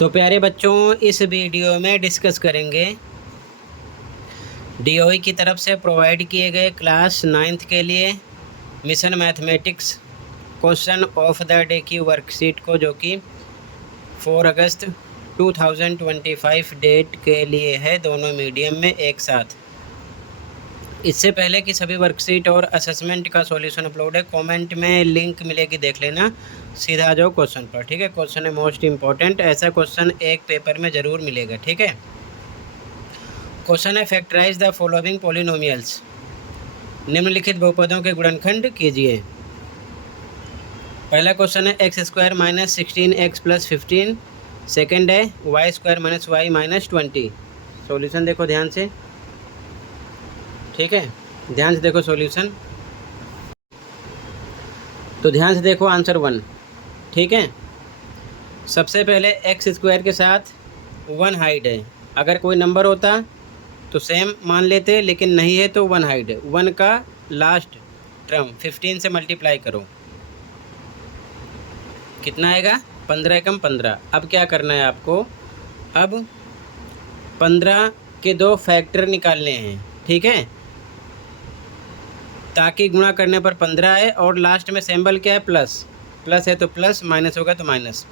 तो प्यारे बच्चों, इस वीडियो में डिस्कस करेंगे डीओई की तरफ से प्रोवाइड किए गए क्लास 9th के लिए mission mathematics question of the day की वर्कशीट को, जो कि 4 अगस्त 2025 डेट के लिए है, दोनों मीडियम में एक साथ। इससे पहले कि सभी वर्कशीट और असेसमेंट का सॉल्यूशन अपलोड है, कमेंट में लिंक मिलेगी, देख लेना। सीधा आ जाओ क्वेश्चन पर, ठीक है। क्वेश्चन है मोस्ट इंपॉर्टेंट, ऐसा क्वेश्चन एक पेपर में ज़रूर मिलेगा, ठीक है। क्वेश्चन है फैक्टराइज द फॉलोइंग पॉलिनोमियल्स। निम्नलिखित बहुपदों के गुणनखंड कीजिए। पहला क्वेश्चन है x² - 16x + 15। सेकेंड है y² - y - 20। सॉल्यूशन देखो ध्यान से, ठीक है। ध्यान से देखो सॉल्यूशन। तो ध्यान से देखो आंसर 1, ठीक है। सबसे पहले x² के साथ 1 हाइड है। अगर कोई नंबर होता तो सेम मान लेते, लेकिन नहीं है तो 1 हाइड है। 1 का लास्ट टर्म 15 से मल्टीप्लाई करो, कितना आएगा? 15 एकम 15। अब क्या करना है आपको? अब 15 के 2 फैक्टर निकालने हैं, ठीक है, ताकि गुणा करने पर 15 आए। और लास्ट में सिंबल क्या है? प्लस। प्लस है तो प्लस, माइनस होगा तो माइनस।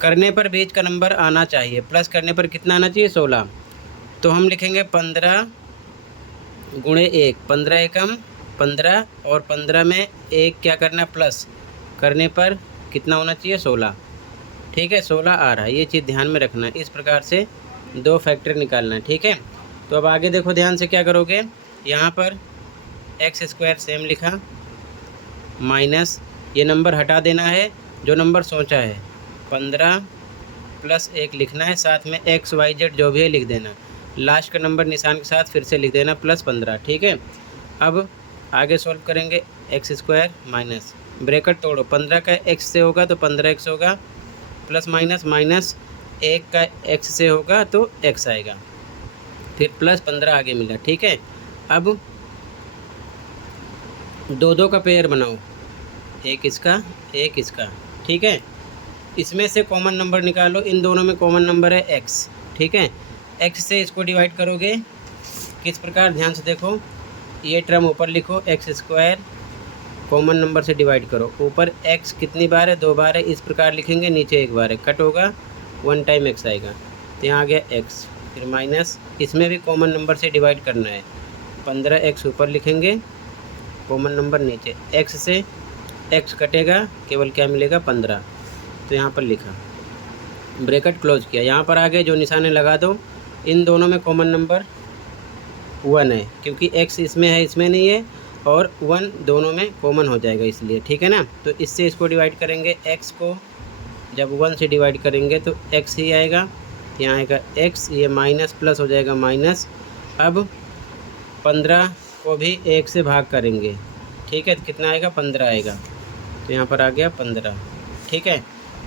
करने पर बीच का नंबर आना चाहिए। प्लस करने पर कितना आना चाहिए? 16। तो हम लिखेंगे 15 गुणे 1, 15 एकम 15, और 15 में 1 क्या करना? प्लस करने पर कितना होना चाहिए? 16, ठीक है। 16 आ रहा है, ये चीज़ ध्यान में रखना है। इस प्रकार से 2 फैक्टर निकालना है, ठीक है। तो अब आगे देखो ध्यान से, क्या करोगे? यहाँ पर x² सेम लिखा, माइनस ये नंबर हटा देना है जो नंबर सोचा है। 15 + 1 लिखना है, साथ में x y z जो भी है लिख देना। लास्ट का नंबर निशान के साथ फिर से लिख देना, +15, ठीक है। अब आगे सॉल्व करेंगे। x² माइनस ब्रैकेट तोड़ो, 15 का x से होगा तो 15x होगा, प्लस माइनस माइनस 1 का x से होगा तो x आएगा, फिर +15 आगे मिला, ठीक है। अब 2-2 का पेयर बनाओ, एक इसका एक इसका, ठीक है। इसमें से कॉमन नंबर निकालो। इन दोनों में कॉमन नंबर है x, ठीक है। x से इसको डिवाइड करोगे किस प्रकार? ध्यान से देखो, ये टर्म ऊपर लिखो, x² कॉमन नंबर से डिवाइड करो। ऊपर x कितनी बार है? 2 बार है। इस प्रकार लिखेंगे, नीचे 1 बार है, कट होगा, 1 टाइम x आएगा, तो यहाँ आ गया x। फिर माइनस, इसमें भी कॉमन नंबर से डिवाइड करना है। 15x ऊपर लिखेंगे, कॉमन नंबर नीचे, x से x कटेगा, केवल क्या मिलेगा? 15। तो यहाँ पर लिखा, ब्रैकेट क्लोज किया। यहाँ पर आगे जो निशाने लगा दो। इन दोनों में कॉमन नंबर 1 है, क्योंकि x इसमें है इसमें नहीं है, और 1 दोनों में कॉमन हो जाएगा इसलिए, ठीक है ना। तो इससे इसको डिवाइड करेंगे, x को जब 1 से डिवाइड करेंगे तो x ही आएगा, यहाँ आएगा x, ये माइनस प्लस हो जाएगा माइनस। अब 15 को भी 1 से भाग करेंगे, ठीक है, तो कितना आएगा? 15 आएगा, तो यहाँ पर आ गया 15, ठीक है।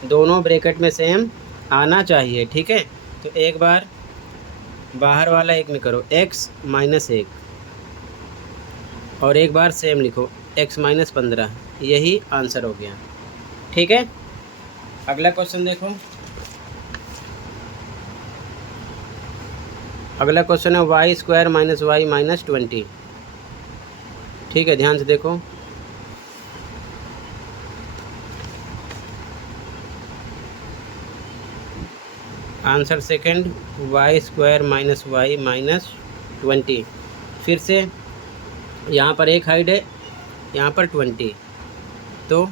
दोनों ब्रैकेट में सेम आना चाहिए, ठीक है। तो एक बार बाहर वाला एक में करो, x - 1, और एक बार सेम लिखो, x - 15। यही आंसर हो गया, ठीक है। अगला क्वेश्चन देखो। अगला क्वेश्चन है y² - y - 20, ठीक है। ध्यान से देखो, आंसर सेकंड, y² - y - 20। फिर से यहाँ पर 1 हाइड है, यहाँ पर 20, तो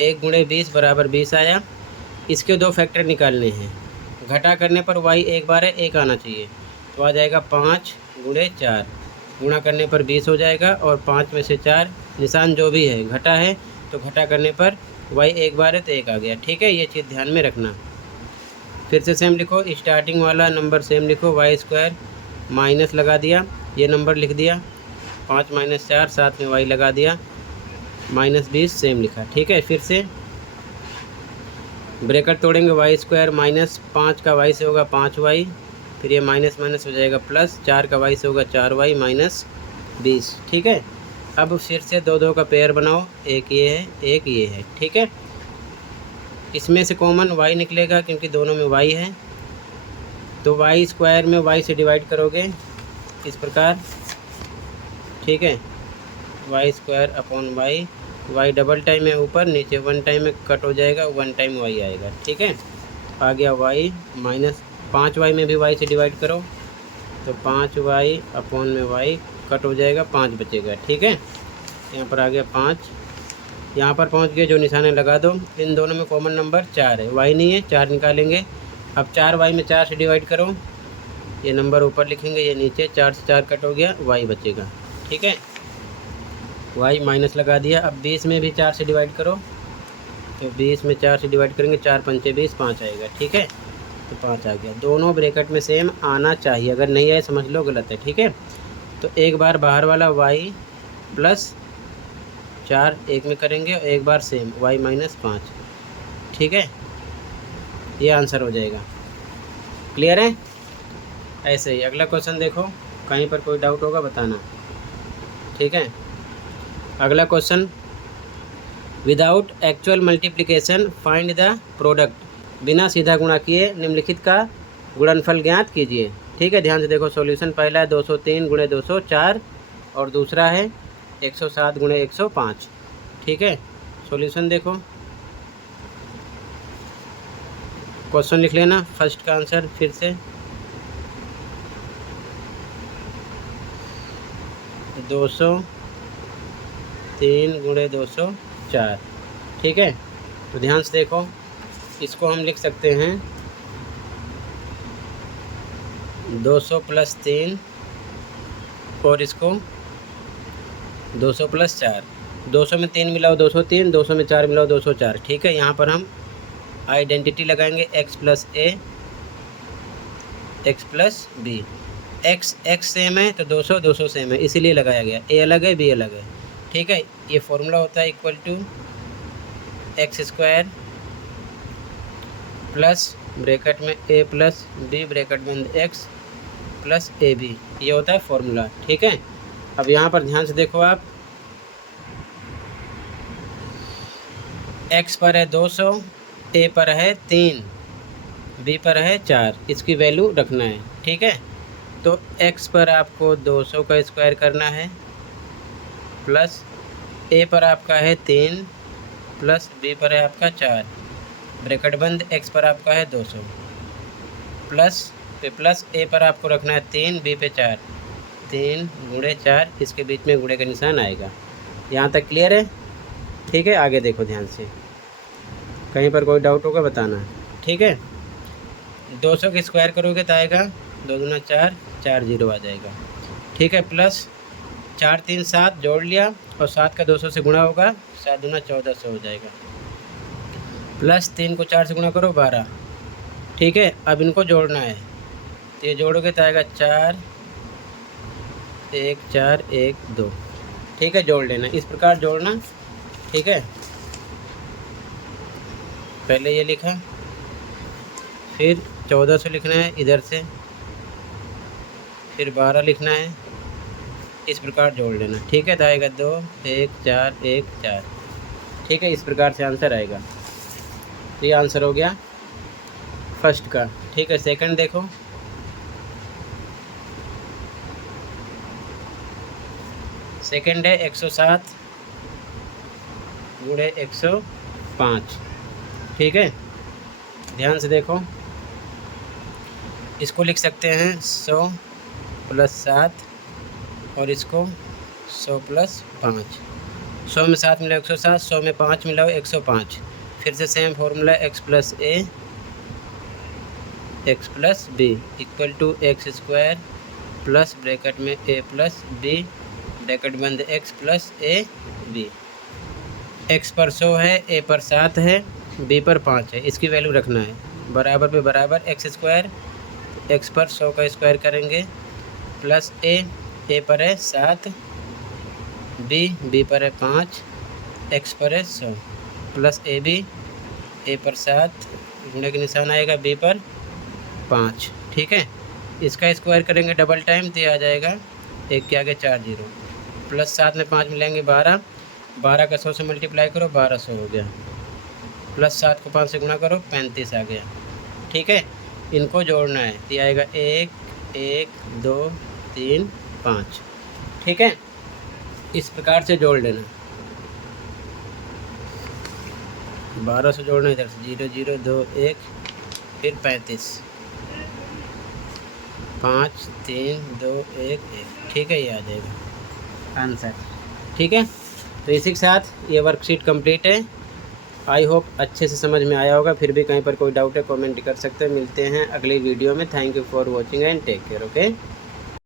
1 गुणे 20 बराबर 20 आया। इसके 2 फैक्टर निकालने हैं। घटा करने पर y 1 बार है, 1 आना चाहिए, तो आ जाएगा 5 गुणे 4। गुणा करने पर 20 हो जाएगा, और 5 में से 4 निशान जो भी है घटा है, तो घटा करने पर y 1 बार है तो 1 आ गया, ठीक है। ये चीज़ ध्यान में रखना। फिर से सेम लिखो, स्टार्टिंग वाला नंबर सेम लिखो, y² माइनस लगा दिया, ये नंबर लिख दिया, 5 - 4, साथ में y लगा दिया, -20 सेम लिखा, ठीक है। फिर से ब्रैकेट तोड़ेंगे, y² माइनस 5 का y से होगा 5y, फिर ये माइनस माइनस हो जाएगा प्लस, 4 का y से होगा 4y - 20, ठीक है। अब फिर से 2-2 का पेयर बनाओ, एक ये है एक ये है, ठीक है। इसमें से कॉमन y निकलेगा क्योंकि दोनों में y है, तो y स्क्वायर में y से डिवाइड करोगे इस प्रकार, ठीक है। y square upon y double time है ऊपर, नीचे 1 टाइम में कट हो जाएगा, 1 टाइम y आएगा, ठीक है। आ गया y माइनस 5y में भी y से डिवाइड करो तो 5y अपॉन में y कट हो जाएगा, 5 बचेगा, ठीक है। यहाँ पर आ गया 5, यहाँ पर पहुँच गए, जो निशाने लगा दो। इन दोनों में कॉमन नंबर 4 है, y नहीं है, 4 निकालेंगे। अब 4y में 4 से डिवाइड करो, ये नंबर ऊपर लिखेंगे, ये नीचे, 4 से 4 कट हो गया, y बचेगा, ठीक है। y माइनस लगा दिया। अब 20 में भी 4 से डिवाइड करो, तो 20 में 4 से डिवाइड करेंगे, 4 पंचे 20, 5 आएगा, ठीक है। तो 5 आ गया। दोनों ब्रैकेट में सेम आना चाहिए, अगर नहीं आए समझ लो गलत है, ठीक है। तो एक बार बाहर वाला y प्लस 4 एक में करेंगे और एक बार सेम y माइनस 5, ठीक है। ये आंसर हो जाएगा। क्लियर है? ऐसे ही अगला क्वेश्चन देखो, कहीं पर कोई डाउट होगा बताना, ठीक है। अगला question, without actual multiplication find the product. बिना सीधा गुणा किए निम्नलिखित का गुणनफल ज्ञात कीजिए, ठीक है। ध्यान से देखो, सॉल्यूशन पहला है 203 गुणे 204 और दूसरा है 107 गुणे 105, ठीक है। सॉल्यूशन देखो, क्वेश्चन लिख लेना, फर्स्ट का आंसर फिर से 203 गुणे 204, ठीक है। तो ध्यान से देखो, इसको हम लिख सकते हैं 200 प्लस 3 और इसको 200 प्लस 4। 200 में 3 मिलाओ 203, 200 में 4 मिलाओ 204, ठीक है। यहाँ पर हम आइडेंटिटी लगाएंगे x plus a x plus b। x same है तो 200 200 सेम है, इसीलिए लगाया गया। a अलग है, b अलग है, ठीक है। ये फॉर्मूला होता है equal to x square plus bracket में a प्लस b ब्रैकेट में x प्लस ए बी, ये होता है फॉर्मूला, ठीक है। अब यहाँ पर ध्यान से देखो आप, x पर है 200, a पर है 3, b पर है 4, इसकी वैल्यू रखना है, ठीक है। तो x पर आपको 200 का स्क्वायर करना है, प्लस a पर आपका है 3, प्लस b पर है आपका 4, ब्रैकेट बंद, x पर आपका है 200, प्लस a पर आपको रखना है 3, b पे 4, 3 गुणे 4, इसके बीच में गुणे का निशान आएगा। यहाँ तक क्लियर है? ठीक है, आगे देखो ध्यान से, कहीं पर कोई डाउट होगा बताना, ठीक है। 200 के स्क्वायर करोगे तो आएगा 2 दूना 4, 4 0 आ जाएगा, ठीक है। प्लस 4 3 7 जोड़ लिया और 7 का 200 से गुणा होगा, 7 दूना 1400 हो जाएगा। प्लस 3 को 4 से गुणा करो 12, ठीक है। अब इनको जोड़ना है, तो ये जोड़ोगे तो आएगा 4 1 4 1 2, ठीक है। जोड़ लेना, इस प्रकार जोड़ना, ठीक है। पहले ये लिखा, फिर 1400 लिखना है इधर से, फिर 12 लिखना है, इस प्रकार जोड़ लेना, ठीक है। तो आएगा 2 1 4 1 4, ठीक है। इस प्रकार से आंसर आएगा। तो ये आंसर हो गया फर्स्ट का, ठीक है। सेकंड देखो, सेकंड है 107 गुणे 105, ठीक है। ध्यान से देखो, इसको लिख सकते हैं 100 प्लस 7 और इसको 100 प्लस 5। 100 में 7 मिलाओ 107, 100 में 5 मिलाओ 105। फिर से same formula x plus a x plus b equal to x square plus bracket में a प्लस b ब्रैकेट बंद x plus a b। x पर 100 है, a पर 7 है, b पर 5 है, इसकी वैल्यू रखना है। बराबर पे बराबर एक्स स्क्वायर, x पर 100 का स्क्वायर करेंगे, प्लस a पर है 7, b पर है 5, x पर है 100, प्लस a पर 7 गुणे के निशान आएगा, b पर 5, ठीक है। इसका स्क्वायर करेंगे डबल टाइम तो ये आ जाएगा 1 के आगे 4 0, प्लस 7 में 5 मिलाएंगे 12, 12 का 100 से मल्टीप्लाई करो 1200 हो गया, प्लस 7 को 5 से गुना करो, 35 आ गया। ठीक है, इनको जोड़ना है तो ये आएगा 1 1 2 3 5। ठीक है, इस प्रकार से जोड़ लेना। 12 से जोड़ना, इधर से 0 0 2 1 फिर 35 5 3 2 1 1। ठीक है, ये आ जाएगा आंसर। ठीक है, तो इसी के साथ ये वर्कशीट कंप्लीट है। आई होप अच्छे से समझ में आया होगा। फिर भी कहीं पर कोई डाउट है कमेंट कर सकते हैं। मिलते हैं अगली वीडियो में। Thank you for watching and take care. Okay.